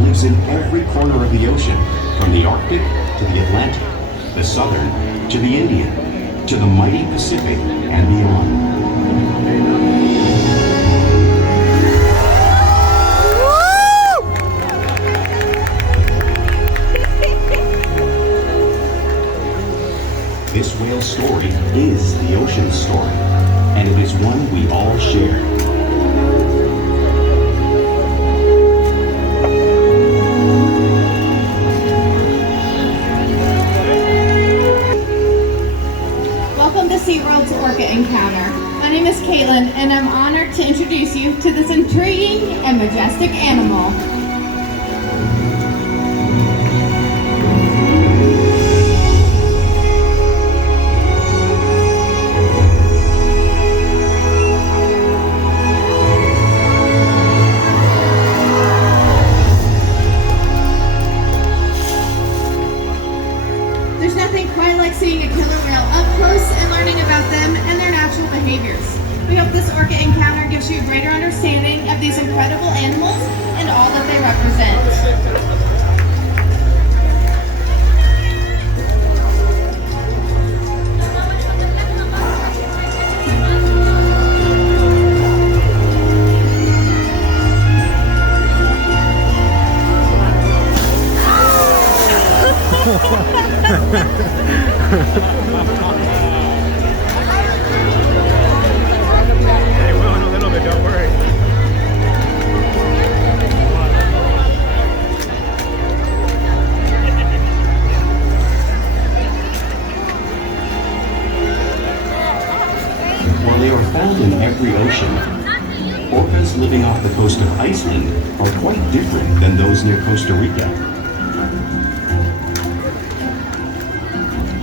lives in every corner of the ocean, from the Arctic to the Atlantic, the Southern to the Indian, to the mighty Pacific and beyond. This whale's story is the ocean's story, and it is one we all share. Welcome to SeaWorld's Orca Encounter. My name is Caitlin, and I'm honored to introduce you to this intriguing and majestic animal. There's nothing quite like seeing a killer whale up close and learning about them and their natural behaviors. We hope this Orca Encounter gives you a greater understanding of these incredible animals and all that they represent. Hey, will in a little bit, don't worry. While they are found in every ocean, orcas living off the coast of Iceland are quite different than those near Costa Rica.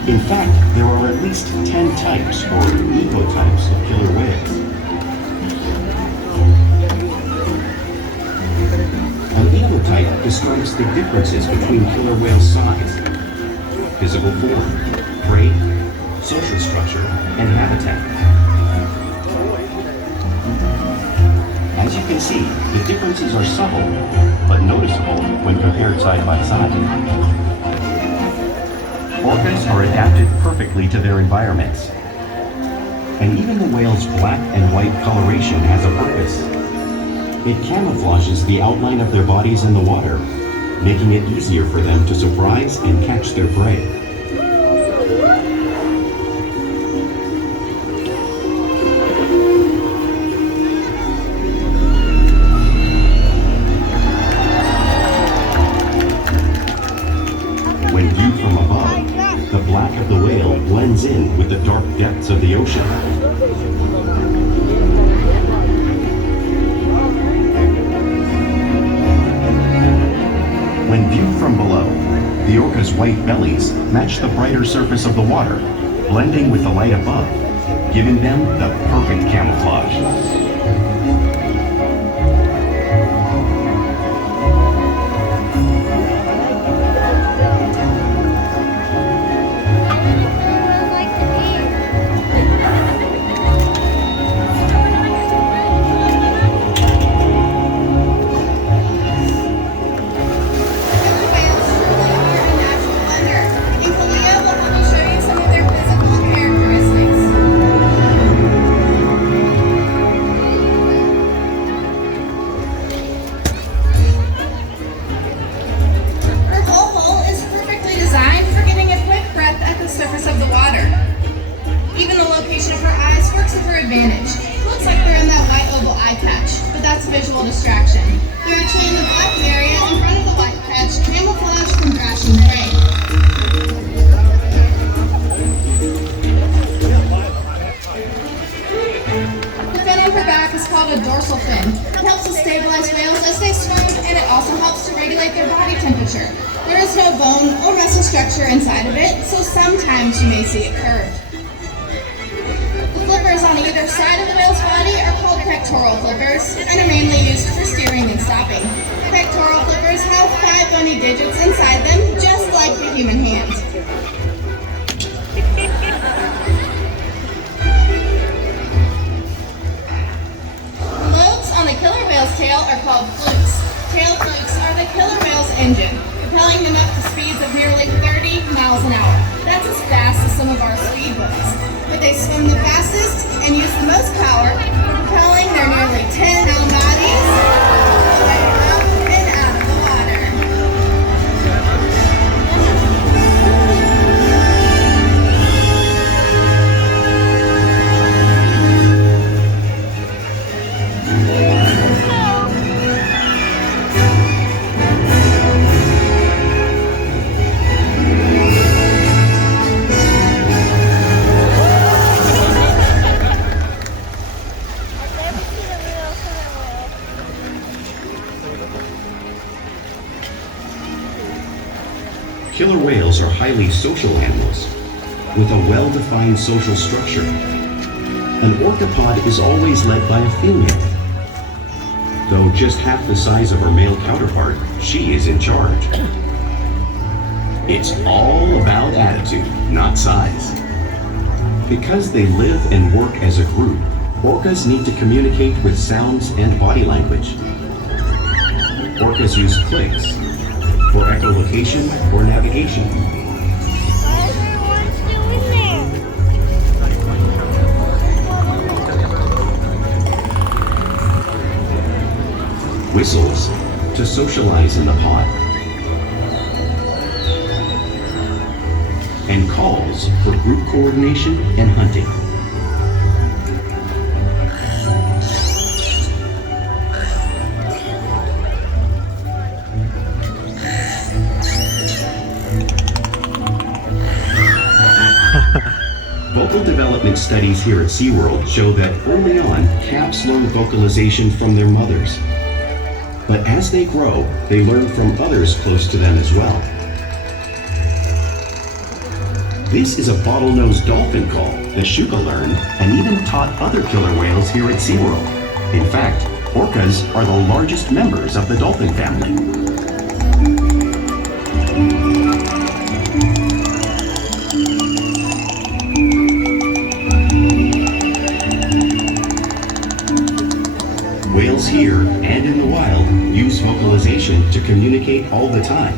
In fact, there are at least 10 types, or ecotypes, of killer whales. An ecotype describes the differences between killer whale size, physical form, prey, social structure, and habitat. As you can see, the differences are subtle, but noticeable when compared side by side. Orcas are adapted perfectly to their environments. And even the whale's black and white coloration has a purpose. It camouflages the outline of their bodies in the water, making it easier for them to surprise and catch their prey. When viewed from above, the black of the whale blends in with the dark depths of the ocean. When viewed from below, the orca's white bellies match the brighter surface of the water, blending with the light above, giving them the perfect camouflage. Surface of the water. Even the location of her eyes works to her advantage. Looks like they're in that white oval eye patch, but that's visual distraction. They're actually in the black area in front of the white patch, camouflaged from thrashing prey. The fin on her back is called a dorsal fin. It helps to stabilize whales as they swim, and it also helps to regulate their body temperature. There is no bone or muscle structure inside of it, so sometimes you may see it curved. The flippers on either side of the whale's body are called pectoral flippers and are mainly used for steering and stopping. Pectoral flippers have 5 bony digits inside them, just like the human hand. The lobes on the killer whale's tail are called flukes. Tail flukes are the killer whale engine, propelling them up to speeds of nearly 30 miles an hour. That's as fast as some of our speedboats. But they swim the fastest and use the most power, propelling their nearly 10-pound bodies all the way up and out of the water. Killer whales are highly social animals with a well-defined social structure. An orcapod is always led by a female. Though just half the size of her male counterpart, she is in charge. It's all about attitude, not size. Because they live and work as a group, orcas need to communicate with sounds and body language. Orcas use clicks for echolocation or navigation. Everyone's doing there. Whistles to socialize in the pod. And calls for group coordination and hunting. Vocal development studies here at SeaWorld show that early on, calves learn vocalization from their mothers. But as they grow, they learn from others close to them as well. This is a bottlenose dolphin call that Shuka learned and even taught other killer whales here at SeaWorld. In fact, orcas are the largest members of the dolphin family. Whales here and in the wild use vocalization to communicate all the time.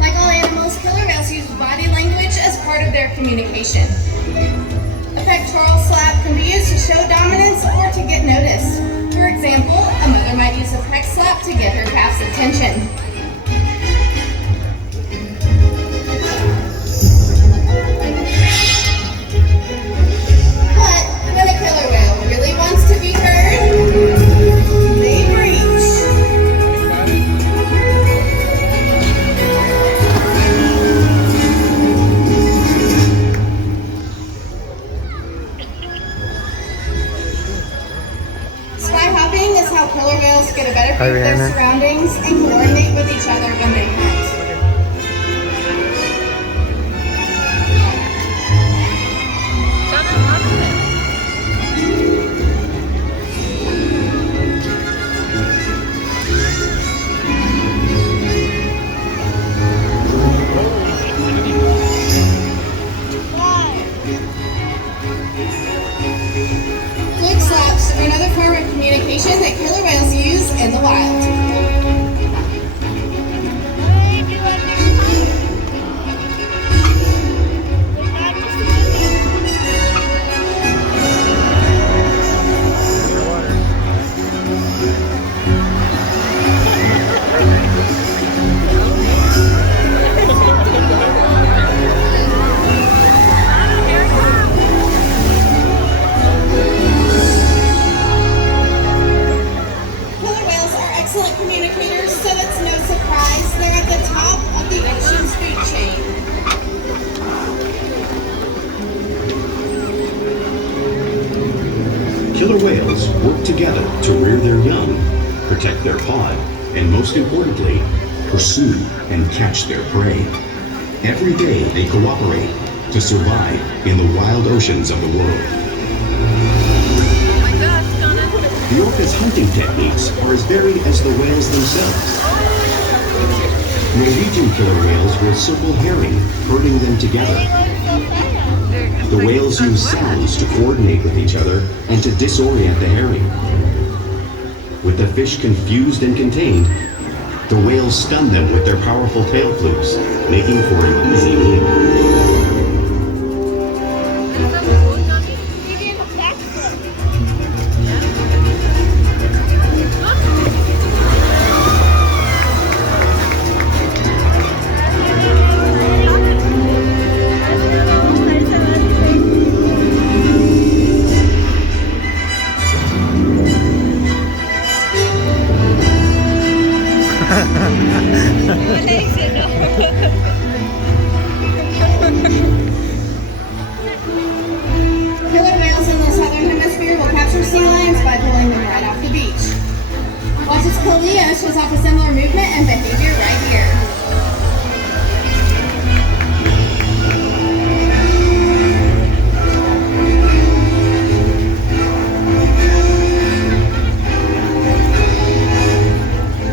Like all animals, killer whales use body language as part of their communication. A pectoral slap can be used to show dominance or to get noticed. For example, a mother might use a pec slap to get her calf's attention. But when a killer whale really wants to be heard, they breach. Sky hopping is how killer whales get a better view of their surroundings and coordinate with each other when they hunt. Quick slaps are another form of communication that killer whales use in the wild. Killer whales are excellent communicators, so it's no surprise they're at the top of the ocean's food chain. Killer whales work together to rear their young, protect their pod, and most importantly, pursue and catch their prey. Every day they cooperate to survive in the wild oceans of the world. The orca's hunting techniques are as varied as the whales themselves. Norwegian killer whales will circle herring, herding them together. The whales use sounds to coordinate with each other and to disorient the herring. With the fish confused and contained, the whales stun them with their powerful tail flukes, making for an easy meal. Killer whales in the southern hemisphere will capture sea lions by pulling them right off the beach. Watch its Kalia shows off a similar movement and behavior